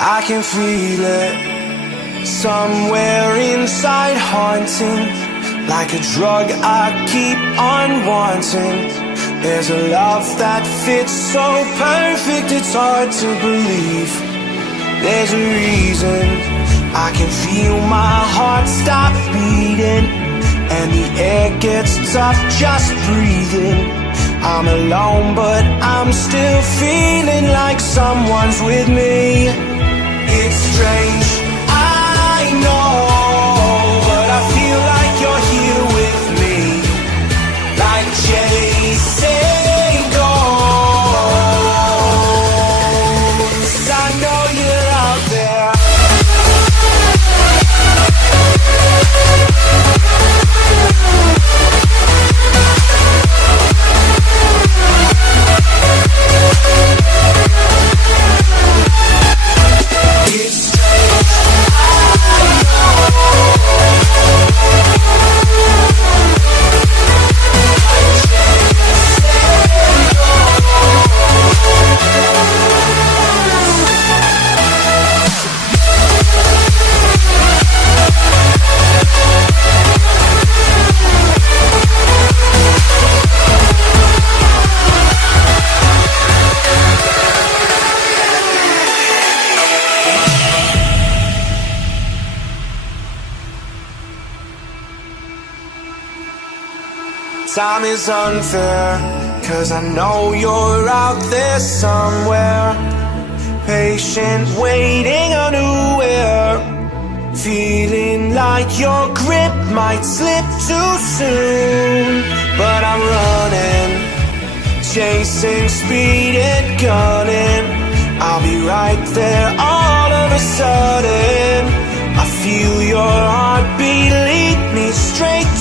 I can feel it somewhere inside, haunting like a drug I keep on wanting. There's a love that fits so perfect, it's hard to believe. There's a reason I can feel my heart stop beating, and the air gets tough just breathing. I'm alone but I'm still feeling like someone's with me. It's strange, I know, but I feel like you're here with me, like chasing ghosts. I know you're out there. Time is unfair, 'cause I know you're out there somewhere, patient, waiting unaware, feeling like your grip might slip too soon. But I'm running, chasing speed and gunning. I'll be right there all of a sudden. I feel your heartbeat lead me straight